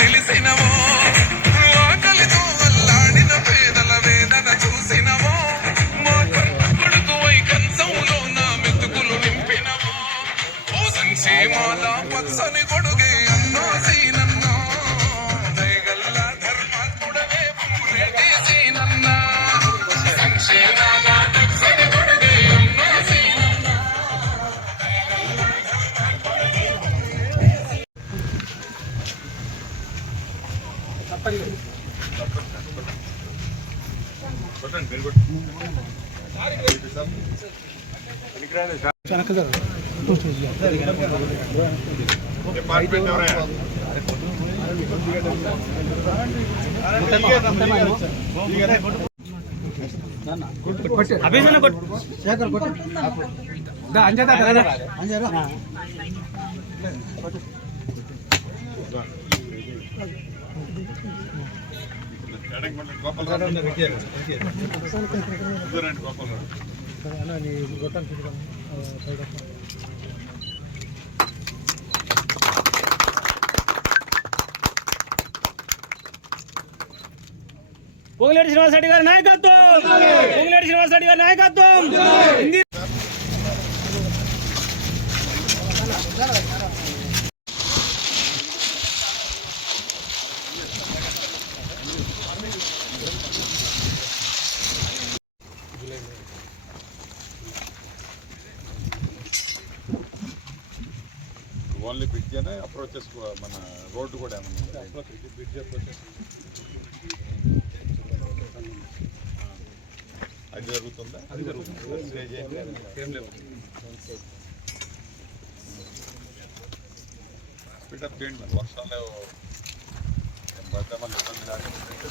నిలిసినవో ఆకలితో అల్లాడిన పేదల వేదన చూసినవో మా కొడుకువై కంచంలో నా మెతుకులు నింపినవో ఓ సంక్షేమాల పచ్చని కొడుగే అన్నో సీనన్నో దయగల్ల ధర్మాత్ముడవే పురేటి సీనన్నా సంక్షేమాల పచ్చని కొడుగే అన్నో సీనన్నా పొంగులేటి శ్రీనివాసరెడ్డి గారి నాయకత్వం, పొంగులేటి శ్రీనివాసరెడ్డి గారి నాయకత్వం. ఓన్లీ బ్రిడ్జ్ అనే అప్రోచెస్ మన రోడ్డు కూడా బ్రిడ్జ్ అప్రోచెస్ అది జరుగుతుందా? అది జరుగుతుంది. స్పీడప్ చేయండి, వర్షాలు పడితే మళ్ళీ ఇబ్బంది కాదు.